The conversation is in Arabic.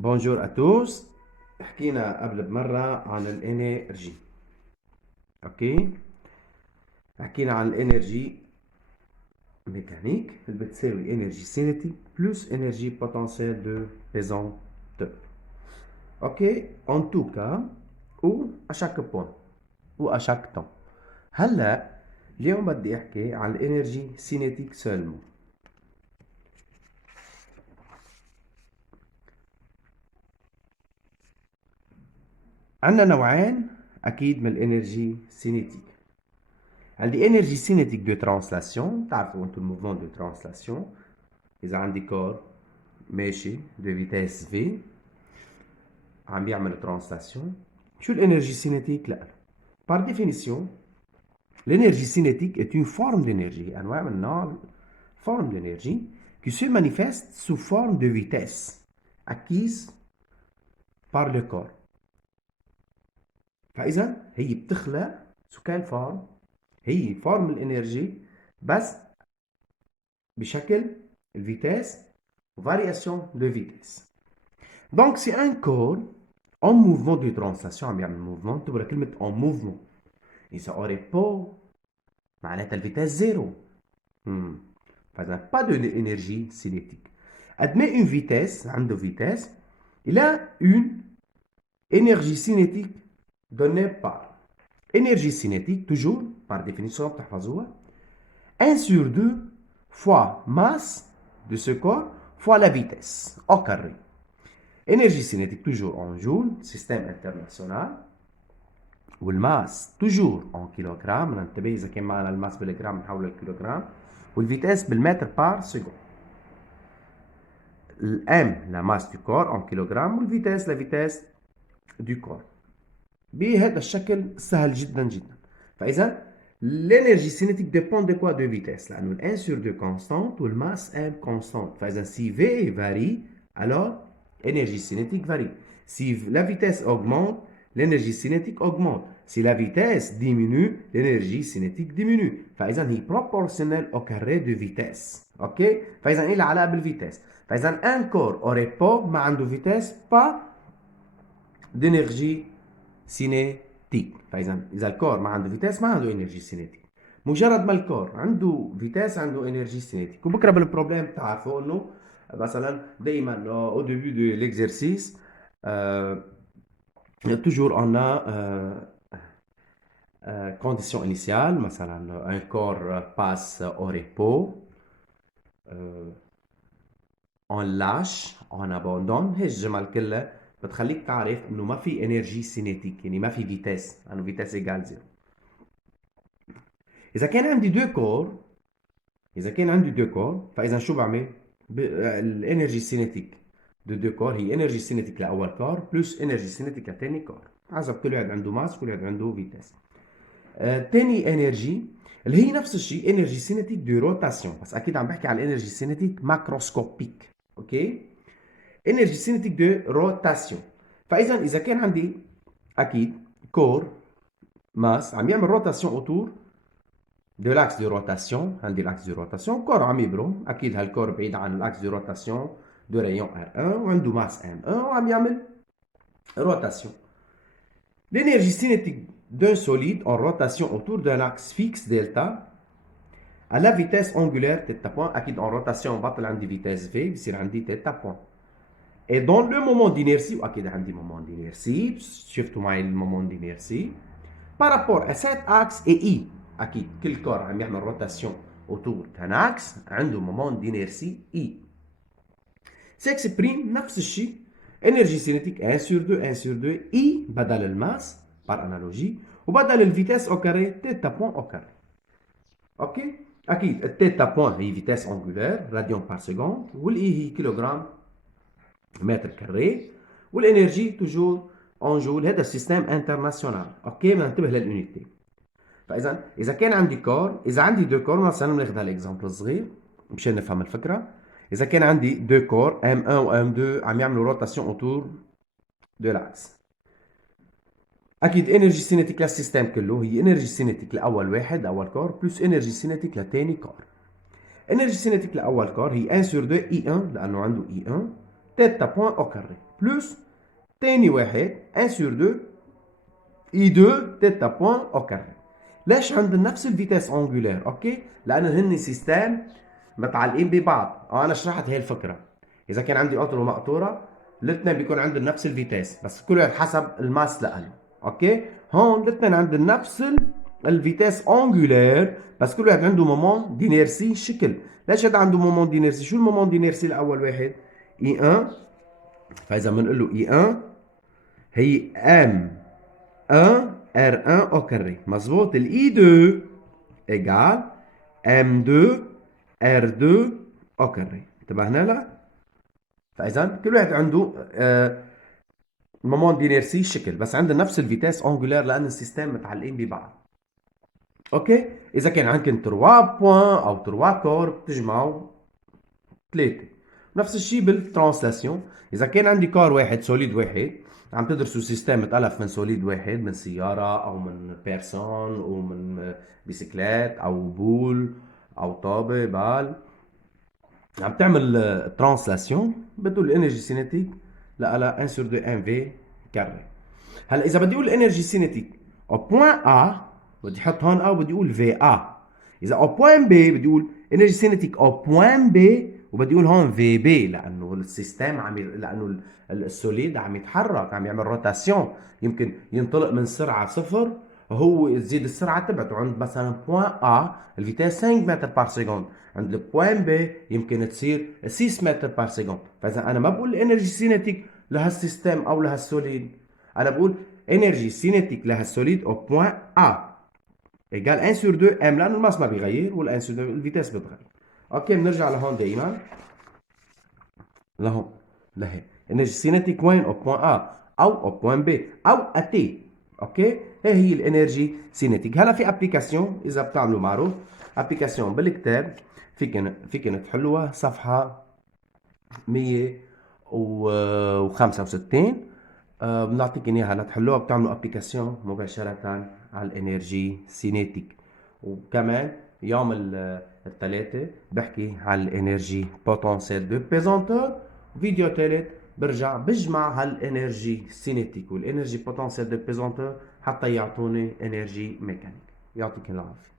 Bonjour à tous. حكينا قبل بمرة عن الانرجي. اوكي، حكينا عن الانرجي ميكانيك اللي بتساوي انرجي سينيتيك بلس انرجي بوتنسيال دو بيزونتور. اوكي، en tout cas ou à chaque point ou à chaque temps. هلا اليوم بدي احكي عن الانرجي سينيتيك سولمون. عندنا نوعين اكيد من الانرجي سينيتيك. عندي انرجي سينيتيك دو ترانسلاسيون، تعرفوا انتم الموفمون دو ترانسلاسيون. اذا عندي كور ماشي دو فيتاس في عم بيعمل ترانسلاسيون، شو الانرجي سينيتيك؟ لا، par définition l'énergie cinétique est une forme d'énergie، انواع من نوع forme d'énergie qui se manifeste sous forme de vitesse acquise par le corps. فاذا هي بتخلق sous quelle forme؟ هي فورم الانرجي بس بشكل الفيتاس variation de vitesse. Donc c'est un corps en mouvement de translation عم يعمل mouvement. تبقى كلمة en mouvement. إذا au repos معناتها الفيتاس زيرو. فإذا pas de énergie cinétique. Admet une vitesse, عنده vitesse, il a une énergie cinétique donnée par énergie cinétique, toujours par définition بتحفظوها 1 sur 2 fois masse de ce corps fois la vitesse au carré. Énergie cinétique toujours en joules, système international. والماس toujours en كيلوغرام، ننتبه إذا كان معنا الماس بالجرام نحوله للكيلوغرام، والفيتاس بالمتر بار سكند. الام la masse du corps en كيلوغرام، والفيتاس la vitesse du corps. بهذا الشكل سهل جدا جدا. فإذا l'énergie cinétique dépend de quoi؟ De vitesse. لأنه 1 sur 2 constante والmasse m constante. فإذا si v varie alors l'énergie cinétique varie. Si la vitesse augmente, l'énergie cinétique augmente. Si la vitesse diminue, l'énergie cinétique diminue. فإذا هي proportionnelle au carré de vitesse. OK؟ فإذا إيه العلاقة بالفيتاس؟ فإذا un corps au repos ما عنده vitesse pas d'énergie سينيتيك. فاذا الكور ما عنده فيتاس ما عنده انرجي سينيتيك. مجرد ما الكور عنده فيتاس عنده انرجي سينيتيك. وبكره بالبروبليم تعرفوا انه مثلا دائما au début de l'exercice toujours on a condition initiale. مثلا un corps passe au repos, on lâche, on abandonne. هي الجمل كلها بتخليك تعرف انه ما في انرجي سينيتيك، يعني ما في فيتاس، انه فيتاس ايجال زيرو. اذا كان عندي دو كور فاذا شو بعمل؟ الانرجي سينيتيك دو كور هي انرجي سينيتيك لاول كور بلس انرجي سينيتيك لثاني كور، حسب كل واحد عنده ماس كل واحد عنده فيتاس. تاني انرجي اللي هي نفس الشيء انرجي سينيتيك دو روتاسيون، بس اكيد عم بحكي على الانرجي سينيتيك ماكروسكوبيك. اوكي، انرجي سينيتيك دو روتاسيون. فاذا كان عندي اكيد كور ماس عم يعمل روتاسيون اوتور de l'axe de rotation. عندي l'axe de rotation كور عم يبرم، اكيد هالكور بعيد عن l'axe de rotation de rayon R1 وعنده ماس M1 وعم يعمل rotation. L'énergie cinétique d'un solide en rotation autour d'un axe fixe delta à la vitesse angulaire θ point. اكيد en rotation بطل عندي vitesse v بصير عندي θ point. Et dans le moment d'inertie، واكيد عندي moment d'inertie، شفتوا معي le moment d'inertie par rapport à cet axe et I. اكيد كل كور عم يعمل روتاسيون autour d'un axe عنده مومون دينيرسي اي. سيكسبريم نفس الشيء انرجي سينيتيك 1 sur 2 1 sur 2 اي بدل الماس بار انالوجي وبدل الفيتاس او كاري تيتا بوان او كاري. اوكي، اكيد التيتا بوان هي فيتاس انجولار راديون بار سكوند، والاي هي كيلوغرام متر كاري، والانرجي توجور اون جول. هذا السيستم انترناسيونال. اوكي، ننتبه لليونيتي. فاذا اذا كان عندي كور، اذا عندي دو كور مثلا بناخذ هالاكزامبل الصغير مشان نفهم الفكره. اذا كان عندي دو كور M1 و M2 عم يعملوا روتاسيون اوتور دو لاكس، اكيد انرجي سينيتيك للسيستم كله هي انرجي سينيتيك لاول واحد اول كور بلس انرجي سينيتيك لثاني كور. انرجي سينيتيك لاول كور هي 1 sur 2 E1 لانه عنده E1 تيتا بوان او كاري بلس تاني واحد 1 سور 2 اي 2 تيتا بوان او كاري. ليش عندهم نفس الفيتاس انجولير؟ اوكي، لانه هن سيستم متعلقين ببعض. انا شرحت هي الفكره. اذا كان عندي قطر ومقطوره الاثنين بيكون عندهم نفس الفيتاس، بس كل واحد حسب الماس لإله. اوكي، هون الاثنين عندهم نفس الفيتاس انجولير، بس كل واحد عنده مومون دينيرسي شكل. ليش هذا عنده مومون دينيرسي؟ شو المومون دينيرسي الاول واحد؟ اي 1. فاذا بنقول له اي 1 هي ام 1 ار 1 او كاري، مظبوط. الاي 2 ايجال ام 2 ار 2 او كاري. انتبهنا لها؟ فاذا كل واحد عنده مومون دينيرسي شكل، بس عنده نفس الفيتاس انجولار لان السيستم متعلقين ببعض. اوكي، اذا كان عندكم 3 بوان او 3 كور بتجمعوا 3. نفس الشيء بالترانسلاسيون. اذا كان عندي كار واحد سوليد واحد عم تدرسوا سيستم متألف من سوليد واحد، من سيارة او من بيرسون او من بيسكليت او بول او طابة بال، عم تعمل ترانسلاسيون بتقول الانرجي سينيتيك لا 1 sur 2 ام في كاري. هلا اذا بدي اقول الانرجي سينيتيك او بوين ا بدي احط هون ا وبدي اقول في ا. اذا او بوين بي بدي اقول انرجي سينيتيك او بوين بي وبدي اقول هون في بي، لانه السيستم لانه السوليد عم يتحرك، عم يعمل روتاسيون. يمكن ينطلق من سرعه صفر، هو تزيد السرعه تبعته عند مثلا بوين ا الفيتاس 5 متر بار سكوند، عند البوين بي يمكن تصير 6 متر بار سكوند. فاذا انا ما بقول الانرجي سينيتيك لهالسيستم او لهالسوليد، انا بقول انرجي سينيتيك لهالسوليد او بوين ا ايجال 1 sur 2 ام، لانه الماس ما بيغير وال 1 sur 2 الفيتاس بتغير. اوكي، بنرجع لهون دائما لهون لهي انرجي سينيتيك وين؟ او بوين ا او بوين بي او اتي. اوكي، هي الانرجي سينيتيك. هلا في ابليكاسيون اذا بتعملوا معروف، ابليكاسيون بالكتاب فيكن تحلوها صفحه 165. بنعطيك اياها لتحلوها، بتعملوا ابليكاسيون مباشره على الانرجي سينيتيك. وكمان يوم الثلاثاء بحكي على الانرجي بوتنسيال دو بيزونتور. فيديو ثالث برجع بجمع هالانرجي سينيتيك والانرجي بوتنسيال دو بيزونتور حتى يعطوني انرجي ميكانيك. يعطيك العافيه.